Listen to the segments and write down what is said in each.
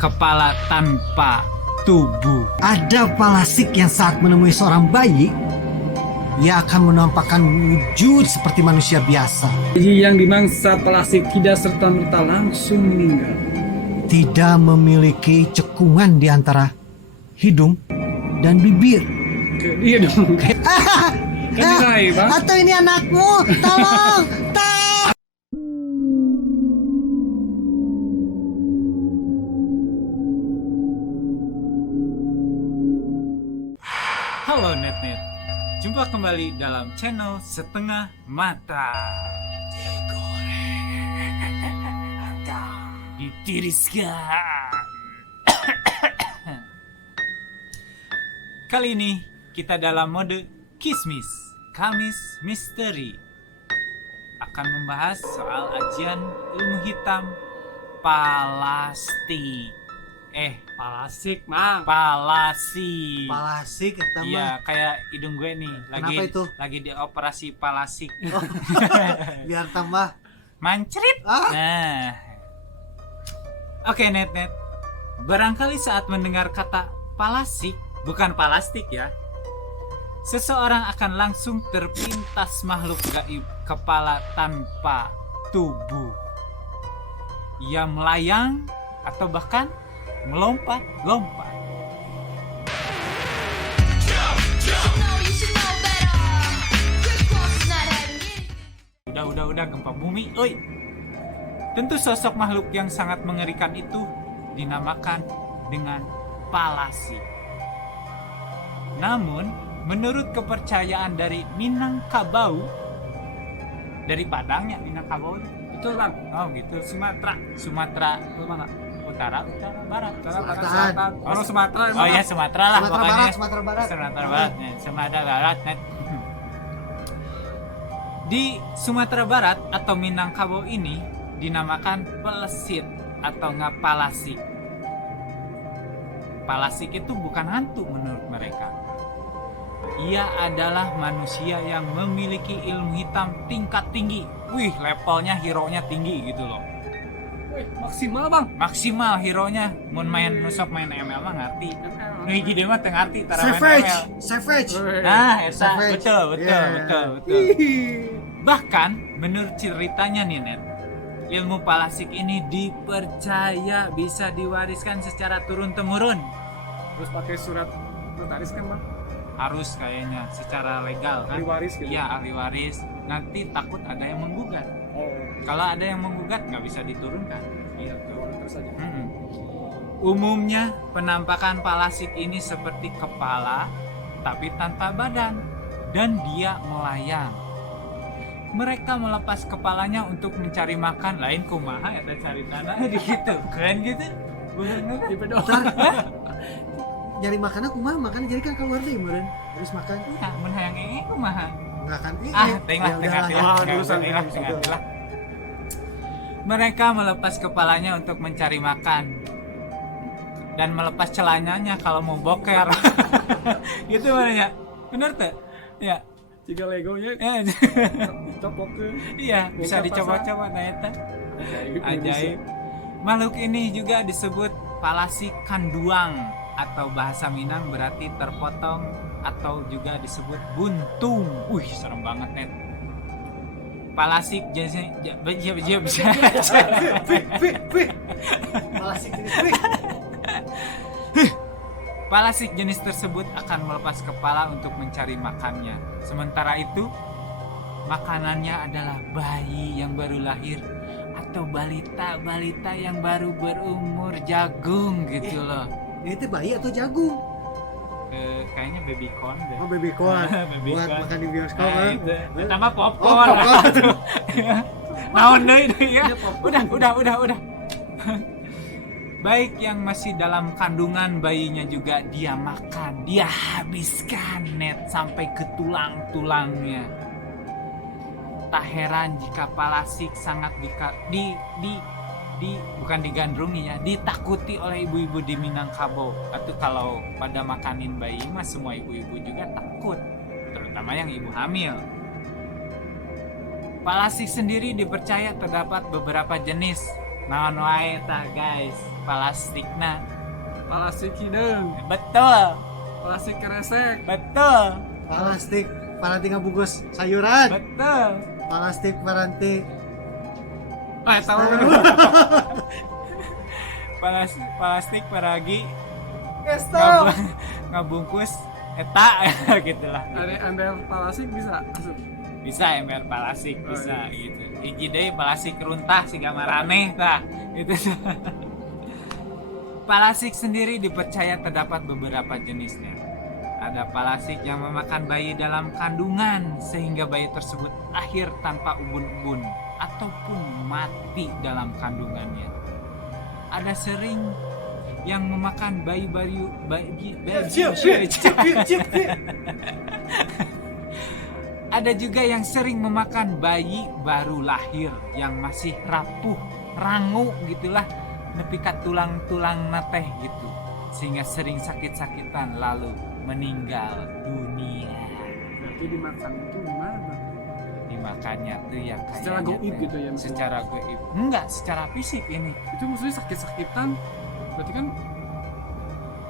kepala tanpa tubuh. Ada palasik yang saat menemui seorang bayi, ia akan menampakkan wujud seperti manusia biasa. Bayi yang dimangsa palasik tidak serta-merta langsung meninggal. Tidak memiliki cekungan di antara hidung dan bibir. Iya dong. Kan diraih, Bang. Atau ini anakmu, tolong, Halo Net-Net, jumpa kembali dalam channel Setengah Mata. Ditiriskan. Kali ini kita dalam mode Kismis, Kamis Misteri. Akan membahas soal ajian ilmu hitam Palastik. Palasik, Mang. Palasi. palasik kita mah. Iya, kayak hidung gue nih lagi Kenapa itu? lagi di operasi palasik. Biar tambah. Mancrit. Ah. Nah. Oke, Net. Barangkali saat mendengar kata palasik, bukan palastik ya. Seseorang akan langsung terpintas makhluk gaib kepala tanpa tubuh. Ia melayang atau bahkan melompat-lompat. Udah gempa bumi, oi. Tentu sosok makhluk yang sangat mengerikan itu dinamakan dengan palasik. Namun, menurut kepercayaan dari Minangkabau, dari Padang ya Minangkabau, Betul, Bang. oh gitu, Sumatera Betul mana? Utara, barat, Barat, Selatan. selatan. Orang Sumatera. Oh ya Sumatera lah Sumatera pokoknya. Barat, Sumatera Barat. Sumatera Barat, ya. Sumatera Barat. Net. Di Sumatera Barat atau Minangkabau ini dinamakan pelesit atau palasik. Palasik itu bukan hantu menurut mereka. Ia adalah manusia yang memiliki ilmu hitam tingkat tinggi. Wih, levelnya hero-nya tinggi gitu loh. Wih, maksimal, Bang. Maksimal hero-nya mun main nusok main ML mah ngerti. Nu hiji deui mah teu ngarti tara main Savage, ML. savage. Nah, eta Savage. betul. Yeah. Bahkan menurut ceritanya nih Net, ilmu palasik ini dipercaya bisa diwariskan secara turun-temurun. Terus pakai surat notaris kan, Bang? Harus kayaknya secara legal kan. Ahli waris gitu. Iya, ahli waris. Nanti takut ada yang menggugat. Oh, Kalau ada yang menggugat nggak bisa diturunkan. iya, terus aja. Umumnya penampakan palasik ini seperti kepala tapi tanpa badan dan dia melayang. Mereka melepas kepalanya untuk mencari makan, lain kumaha eta cari tanah gitu kan gitu. Bener Di pedok. Nyari makanan kumaha makan jadi kan keluar deh meureun. Terus makan. ya mun hayang kumaha. Enggak kan? Tengah lah. Mereka melepas kepalanya untuk mencari makan dan melepas celananya kalau mau boker. Gitu mananya. Bener tuh? Ya. Jika legonya copokeun. Iya, bisa Boker dicoba-coba nah eta. Ajaib. Makhluk ini juga disebut palasik kanduang atau bahasa Minang berarti terpotong atau juga disebut buntung. Wih, serem banget Net. Palasik jenis bisa. Palasik jenis Palasik jenis tersebut akan melepas kepala untuk mencari makannya. Sementara itu, makanannya adalah bayi yang baru lahir atau balita yang baru berumur jagung gitu loh. Ini teh bayi atau jagung? Kayaknya baby corn deh. Oh, baby corn. Baby Buat corn. makan di bioskop Nah, kan? itu. Tambah Oh, popcorn. popcorn. Naon deui ya. Udah. Baik yang masih dalam kandungan bayinya juga dia makan, dia habiskan Net sampai ke tulang-tulangnya. Tak heran jika palasik sangat bukan digandrungi ya, ditakuti oleh ibu-ibu di Minangkabau. Atau kalau pada makanin bayi mah semua ibu-ibu juga takut, terutama yang ibu hamil. Palasik sendiri dipercaya terdapat beberapa jenis. Naon wae tah guys. palastikna. Palastik hideung, Betul, palastik keresek, betul, Palastik paranti ngabungkus sayuran. betul. Palastik paranti tahu Plastik paragi Kestel. ngabungkus eta gitulah. ada ember palastik bisa masuk. Bisa ember palasik bisa iya. gitu. Hiji deui palasik runtah siga maraneh tah itu. Palasik sendiri dipercaya terdapat beberapa jenisnya. Ada palasik yang memakan bayi dalam kandungan sehingga bayi tersebut lahir tanpa ubun-ubun ataupun mati dalam kandungannya. Ada sering yang memakan bayi Ada juga yang sering memakan bayi baru lahir yang masih rapuh, rangu gitulah, nepi ka tulang-tulang nateh gitu. Sehingga sering sakit-sakitan lalu meninggal dunia. Berarti dimakan itu gimana? Dimakannya tuh ya kayaknya Secara gaib teh. gitu ya, maksudnya? Secara gaib. Enggak, secara fisik ini. Itu maksudnya sakit-sakitan, berarti kan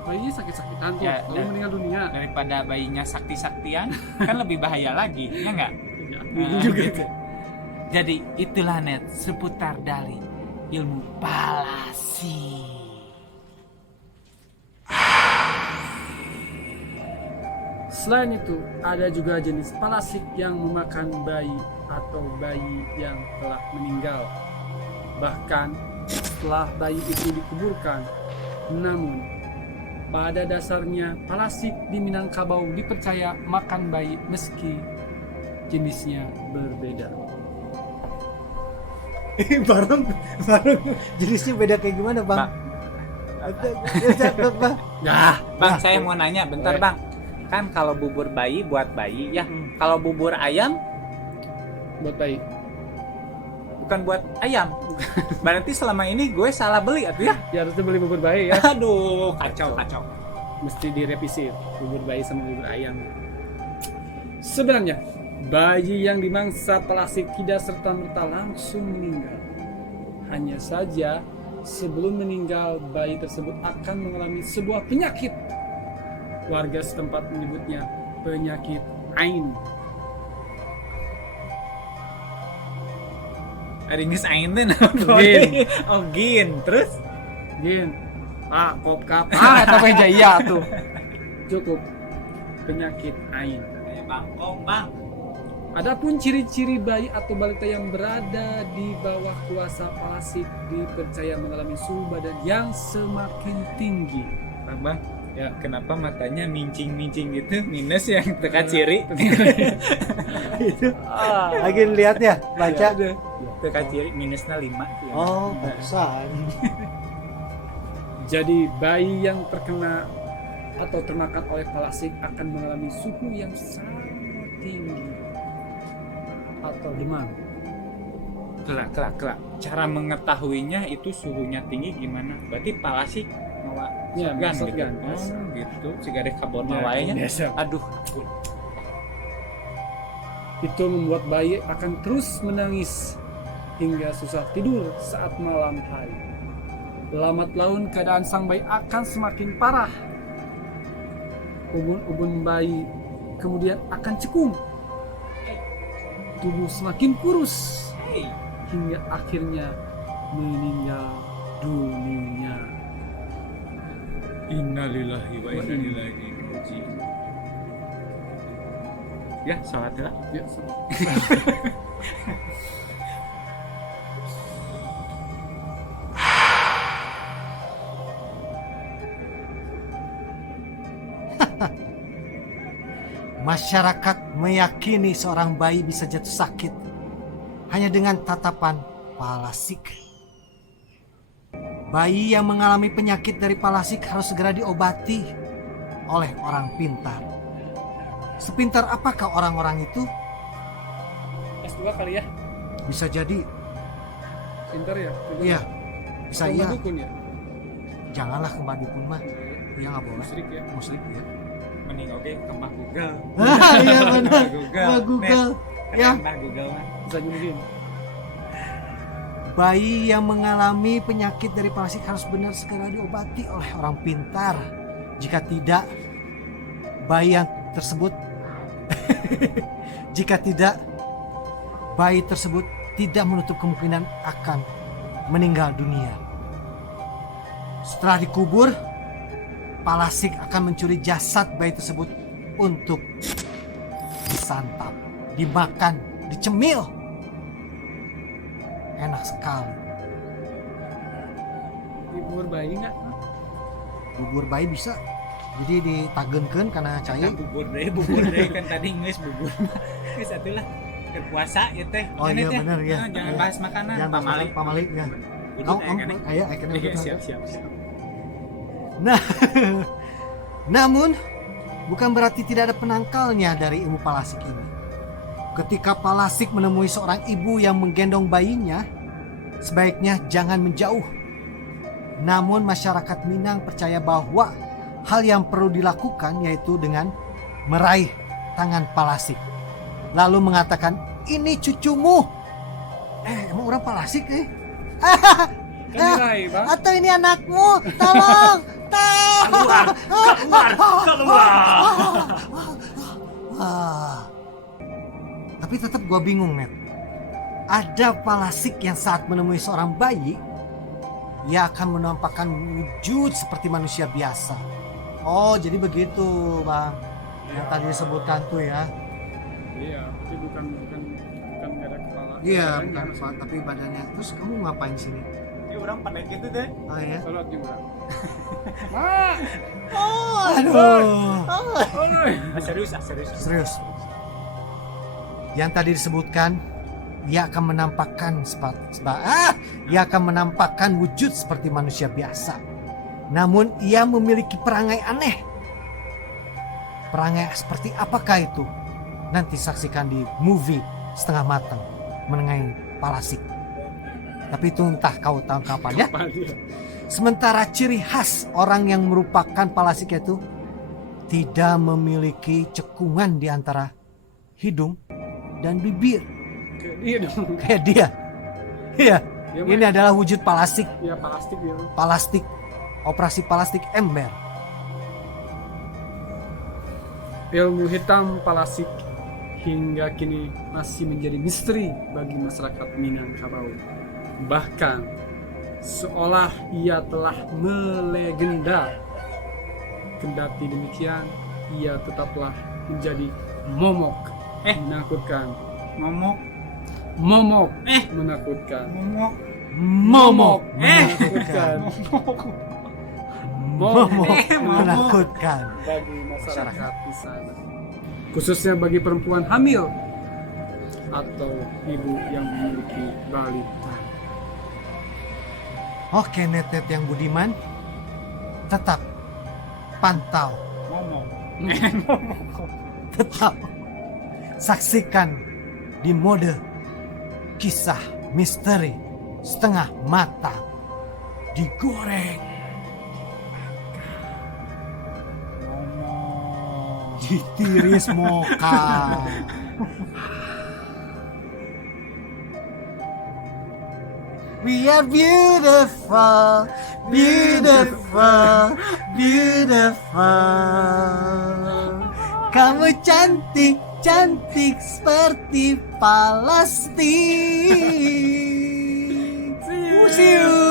bayinya sakit-sakitan tuh, Ya, lalu dan- meninggal dunia. Daripada bayinya sakti-saktian kan lebih bahaya lagi, ya enggak? Ya, Nah, juga gitu. Jadi itulah net seputar dari ilmu palasi. Selain itu, ada juga jenis palasik yang memakan bayi atau bayi yang telah meninggal. Bahkan setelah bayi itu dikuburkan. Namun, pada dasarnya palasik di Minangkabau dipercaya makan bayi meski jenisnya berbeda. bareng jenisnya beda kayak gimana bang? Bang. Nah, Bang, saya mau nanya bentar, Bang. Kan kalau bubur bayi buat bayi ya. Kalau bubur ayam buat bayi. bukan buat ayam. Berarti selama ini gue salah beli atuh ya. Ya harusnya beli bubur bayi ya. Aduh, kacau. Mesti direvisi bubur bayi sama bubur ayam. Sebenarnya bayi yang dimangsa palasik tidak serta-merta langsung meninggal. Hanya saja sebelum meninggal bayi tersebut akan mengalami sebuah penyakit. Warga setempat menyebutnya penyakit Ain. Ringis ain teh Gin. Oh, gin. Terus Gin, Pak, kop kap, eta teh jaya tuh. Cukup. Penyakit Ain. bangkong, Bang. Adapun ciri-ciri bayi atau balita yang berada di bawah kuasa palasik dipercaya mengalami suhu badan yang semakin tinggi. Bang, Ya, kenapa matanya mincing-mincing gitu? Minus yang teka ciri. Lagi lihat ya, baca. Teka ciri minusnya 5. Oh, bagusan. Jadi bayi yang terkena atau termakan oleh palasik akan mengalami suhu yang sangat tinggi atau demam. Kelak. Cara mengetahuinya itu suhunya tinggi gimana? Berarti palasik mawa Ya, gan gitu. shotgun. Oh, gitu. Siga kabon Ya, mawanya. biasa. Aduh. Itu membuat bayi akan terus menangis hingga susah tidur saat malam hari. Lambat laun keadaan sang bayi akan semakin parah. Ubun-ubun bayi kemudian akan cekung. Tubuh semakin kurus Hey. hingga akhirnya meninggal dunia. Innalillahi wa inna ilaihi raji'un. Ya, salat lah. Ya, Masyarakat meyakini seorang bayi bisa jatuh sakit hanya dengan tatapan palasik. Bayi yang mengalami penyakit dari palasik harus segera diobati oleh orang pintar. Sepintar apakah orang-orang itu? S2 kali ya. Bisa jadi, Pintar ya. iya, bisa Atau iya. dukun ya. Janganlah ke dukun mah, iya nggak boleh. Musyrik ya. Musrik ya. Mending oke ke Mbah Google. Iya benar. Google. Mbah Google. Net. Ya. Mbah Google mah. Bisa mungkin. bayi yang mengalami penyakit dari palasik harus benar segera diobati oleh orang pintar. Jika tidak, bayi yang tersebut jika tidak, bayi tersebut tidak menutup kemungkinan akan meninggal dunia. Setelah dikubur, palasik akan mencuri jasad bayi tersebut untuk disantap, dimakan, dicemil. Enak sekali. Bubur bayi nggak? Bubur bayi bisa. Jadi ditagenkeun karena cai. bubur deh kan tadi ngeus bubur. Geus atulah keur puasa ya teh. Oh iya benar ya. Jangan bahas makanan. Jangan bahas pamali. pamali ya. Udut Om, kan? ayo kena Iya, udut. siap. Nah, namun bukan berarti tidak ada penangkalnya dari ilmu palasik ini. Ketika palasik menemui seorang ibu yang menggendong bayinya, sebaiknya jangan menjauh. Namun masyarakat Minang percaya bahwa hal yang perlu dilakukan yaitu dengan meraih tangan palasik, lalu mengatakan, "Ini cucumu." Emang orang palasik Kan nilai, Bang. atau ini anakmu? Tolong, tolong. Keluar. Tapi tetap gua bingung, Net. Ada palasik yang saat menemui seorang bayi, ia akan menampakkan wujud seperti manusia biasa. Oh, jadi begitu, Bang. Yang tadi disebutkan tuh ya. Iya, itu bukan nggak ada kepala. Iya, Badannya bukan masih Pak, tapi badannya. Terus kamu ngapain sini? Ini orang pendek gitu deh. Oh ya. sholat juga. Aduh. Serius. Serius. Yang tadi disebutkan, ia akan menampakkan wujud seperti manusia biasa. Namun ia memiliki perangai aneh. Perangai seperti apakah itu? Nanti saksikan di movie Setengah Matang mengenai palasik. Tapi itu entah kau tahu kapan ya. Sementara ciri khas orang yang merupakan palasik itu tidak memiliki cekungan di antara hidung dan bibir. Iya dong. Kayak dia. Iya. Dia Ini adalah wujud palasik. ya plastik ya. Palastik. Operasi palastik ember. Ilmu hitam palasik hingga kini masih menjadi misteri bagi masyarakat Minangkabau. Bahkan seolah ia telah melegenda. Kendati demikian, ia tetaplah menjadi momok menakutkan. Momok. Menakutkan. Momok. Menakutkan Momok. Menakutkan. bagi masyarakat di sana. Khususnya bagi perempuan hamil atau ibu yang memiliki balita. Oke, netet yang budiman, tetap pantau, Momok. tetap saksikan di mode kisah misteri setengah mata digoreng, ditiris moka. We are beautiful, beautiful, beautiful. Kamu cantik, cantik seperti palastik. Siu.